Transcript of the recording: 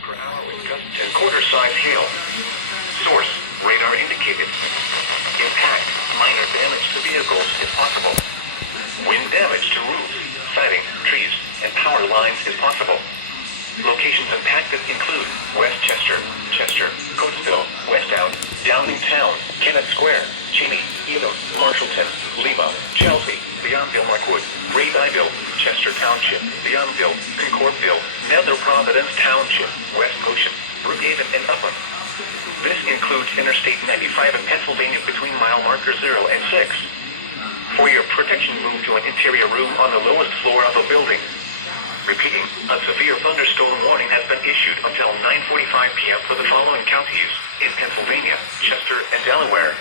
per hour with gusts and quarter-size hail. Source, radar indicated. Impact, minor damage to vehicles if possible. Wind damage to roofs, siding, trees, and power lines is possible. Locations impacted include Westchester, Chester, Coatesville, Westout, Downingtown, Kennett Square, Cheney, Elam, Marshallton, Lima, Chelsea, Beyondville, Markwood, Rabyville, Chester Township, Beyondville, Concordville, Nether Providence Township, West Goshen, Brookhaven, and Upland. This includes Interstate 95 in Pennsylvania between mile markers 0 and 6. For your protection, move to an interior room on the lowest floor of a building. Repeating, a severe thunderstorm warning has been issued until 9:45 p.m. for the following counties in Pennsylvania, Chester, and Delaware.